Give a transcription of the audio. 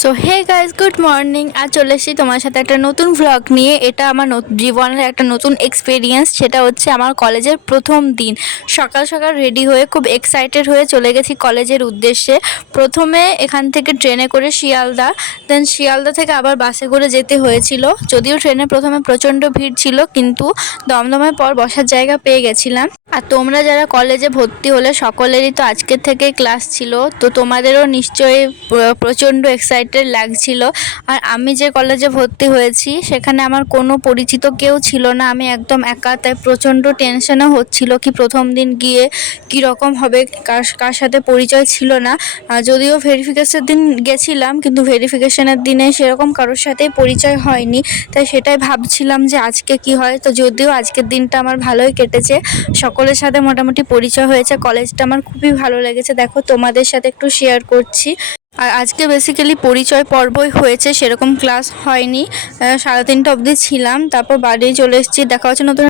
So hey guys, good morning. আজ চলে এসেছি তোমার সাথে একটা নতুন ভ্লগ নিয়ে। এটা আমার জীবনের একটা নতুন এক্সপিরিয়েন্স। সেটা হচ্ছে আমার কলেজের প্রথম দিন। সকাল সকাল রেডি হয়ে খুব এক্সাইটেড হয়ে চলে গেছি কলেজের উদ্দেশ্যে। প্রথমে এখান থেকে ট্রেনে করে শিয়ালদা, দেন শিয়ালদা থেকে আবার বাসে করে যেতে হয়েছিল। যদিও ট্রেনে প্রথমে প্রচণ্ড ভিড় ছিল, কিন্তু দমদমের পর বসার জায়গা পেয়ে গেছিলাম। আর তোমরা যারা কলেজে ভর্তি হলে সকলেরই তো আজকের থেকে ক্লাস ছিল, তো তোমাদেরও নিশ্চয়ই প্রচণ্ড এক্সাইটেড লাগছিল। আর আমি যে কলেজে ভর্তি হয়েছি সেখানে আমার কোনো পরিচিত কেউ ছিল না, আমি একদম একা। তাই প্রচণ্ড টেনশনও হচ্ছিল কি প্রথম দিন গিয়ে কীরকম হবে, কার সাথে পরিচয় ছিল না। যদিও ভেরিফিকেশনের দিন গেছিলাম, কিন্তু ভেরিফিকেশনের দিনে সেরকম কারোর সাথেই পরিচয় হয়নি। তাই সেটাই ভাবছিলাম যে আজকে কি হয়। তো যদিও আজকের দিনটা আমার ভালোই কেটেছে, সকলের সাথে মোটামুটি পরিচয় হয়েছে। কলেজটা আমার খুবই ভালো লেগেছে, দেখো তোমাদের সাথে একটু শেয়ার করছি। আর আজকে বেসিক্যালি পরিচয় পর্বই হয়েছে, সেরকম ক্লাস হয়নি। 3:30 অবধি ছিলাম, তারপর বাড়ি চলে এসেছি। দেখা হচ্ছে নতুন